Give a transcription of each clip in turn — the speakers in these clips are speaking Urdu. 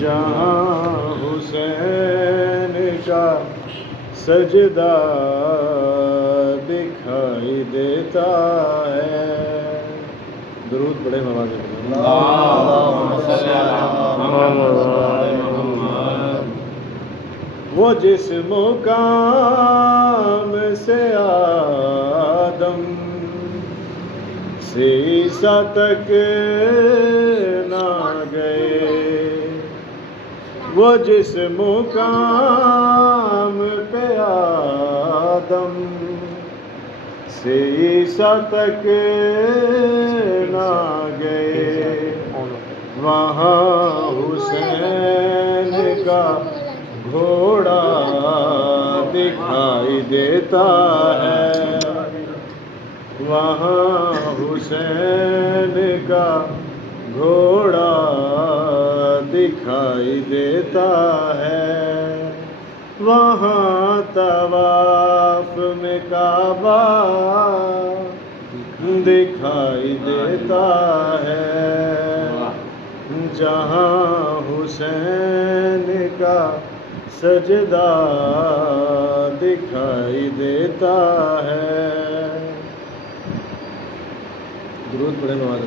جہاں حسین کا سجدہ دکھائی دیتا ہے. درود پڑھے نواز وہ جس مقام سے آدم سے عیسیٰ تک نہ گئے، وہ جس مقام پہ آدم سے عیسیٰ تک نہ گئے، وہاں حسین کا گھوڑا دکھائی دیتا ہے. وہاں حسین کا گھوڑا دکھائی دیتا ہے. وہاں طواف میں کعبہ دکھائی دیتا ہے. جہاں حسین کا سجدہ دکھائی دیتا ہے. درود پڑھیں نواز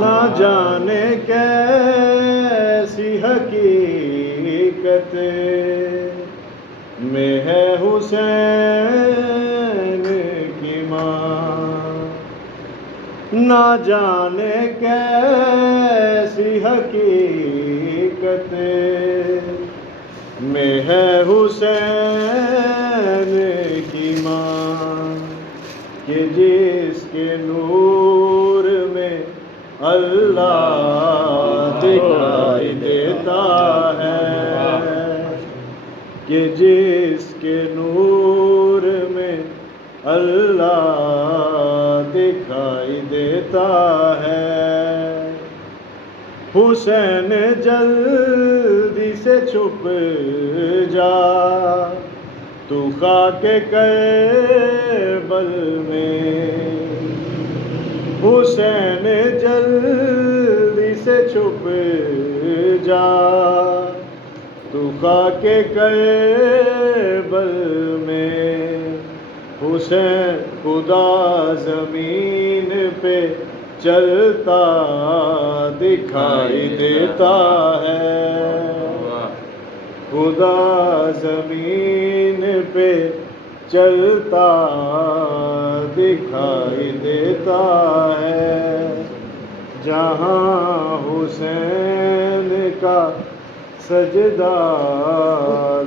نہ جانے کیسی حقیقت میں ہے حسین کی ماں، نہ جانے کیسی حقیقت میں ہے حسین کی ماں، کہ جس کے نور میں اللہ دکھائی دیتا ہے، کہ جس کے نور میں اللہ دکھائی دیتا ہے. حسین جلدی سے چھپ جا تو خاک کربل میں، حسین جلدی سے چھپ جا تو خاک کربل میں. حسین خدا زمین پہ چلتا دکھائی دیتا ہے، خدا زمین پہ چلتا دکھائی دیتا ہے. جہاں حسین کا سجدہ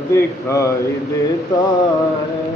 دکھائی دیتا ہے.